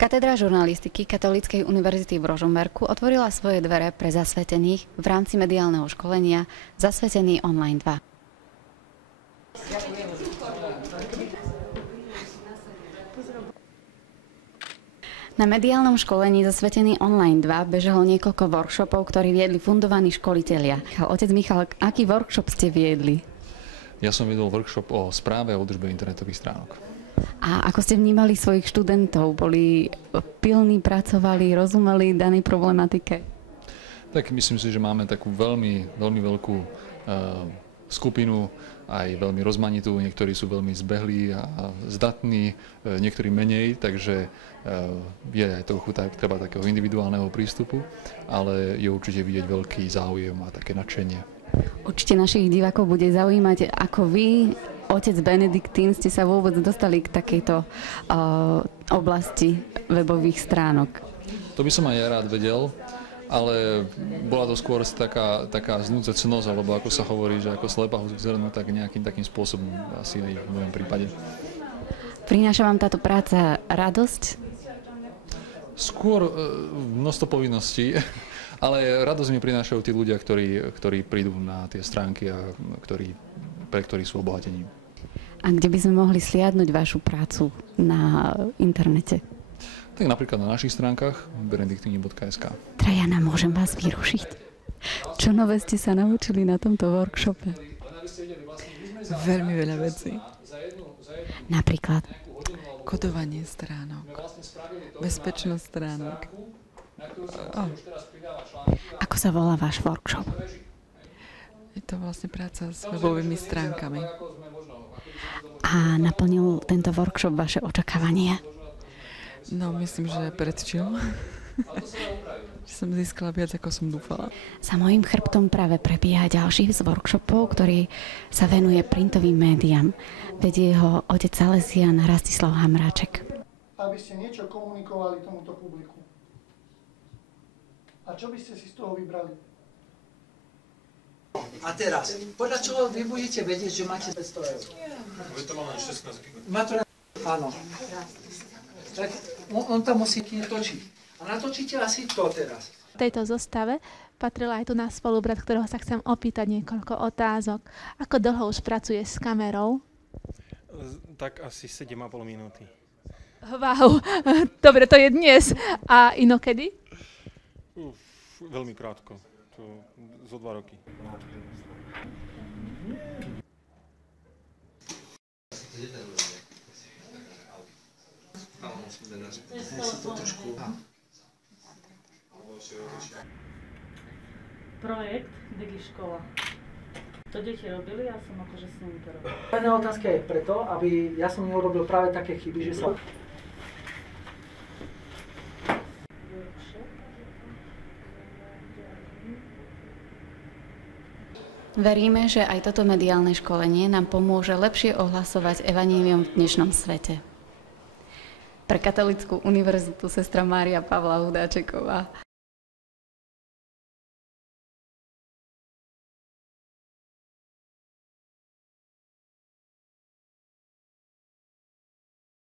Katedra žurnalistiky Katolíckej univerzity v Ružomberku otvorila svoje dvere pre zasvetených v rámci mediálneho školenia Zasvetený online 2. Na mediálnom školení Zasvetený online 2 bežalo niekoľko workshopov, ktorí viedli fundovaní školitelia. Otec Michal, aký workshop ste viedli? Ja som viedol workshop o správe a údržbe internetových stránok. A ako ste vnímali svojich študentov? Boli pilní, pracovali, rozumeli danej problematike? Tak myslím si, že máme takú veľmi veľkú skupinu, aj veľmi rozmanitú. Niektorí sú veľmi zbehlí a zdatní, niektorí menej, takže je aj trochu treba takého individuálneho prístupu, ale je určite vidieť veľký záujem a také nadšenie. Určite našich divákov bude zaujímať, ako vy, otec Benediktín, ste sa vôbec dostali k takejto oblasti webových stránok. To by som aj ja rád vedel, ale bola to skôr taká znúdecnosť, alebo ako sa hovorí, že ako slepá k zrnu, tak nejakým takým spôsobom asi aj v mojom prípade. Prináša vám táto práca radosť? Skôr množstvo povinností, ale radosť mi prinášajú tí ľudia, ktorí prídu na tie stránky a pre ktorých sú obohatením. A kde by sme mohli sliadnuť vašu prácu na internete? Tak napríklad na našich stránkach benediktini.sk. Trajana, môžem vás vyrušiť? Čo nové ste sa naučili na tomto workshope? Veľmi veľa vecí. Napríklad? Kodovanie stránok, bezpečnosť stránok. Ako sa volá váš workshop? Je to vlastne práca s webovými stránkami. A naplnil tento workshop vaše očakávanie? No, myslím, že predčil. Som získala viac, ako som dúfala. Za mojím chrbtom práve prebieha ďalší z workshopov, ktorý sa venuje printovým médiám. Vedie ho otec Salesián Rastislav Hamráček. Aby ste niečo komunikovali tomuto publiku. A čo by ste si z toho vybrali? A teraz, podľa čoho vy budete vedieť, že máte 500 eur? Vy to máme 16. Matura, áno. Tak on tam musí točiť. A natočíte asi to teraz. V tejto zostave patril aj tu náš spolubrat, ktorého sa chcem opýtať niekoľko otázok. Ako dlho už pracuje s kamerou? Tak asi 7,5 minúty. Wow, dobre, to je dnes. A inokedy? Veľmi krátko. To zo 2 roky. Projekt DigiŠkola. To deti robili, ja som akože s nimi to robil. Jedna otázka je preto, aby ja som neurobil práve také chyby, že sa... Veríme, že aj toto mediálne školenie nám pomôže lepšie ohlasovať evanjelium v dnešnom svete. Pre Katolícku univerzitu sestra Mária Pavla Hudáčeková.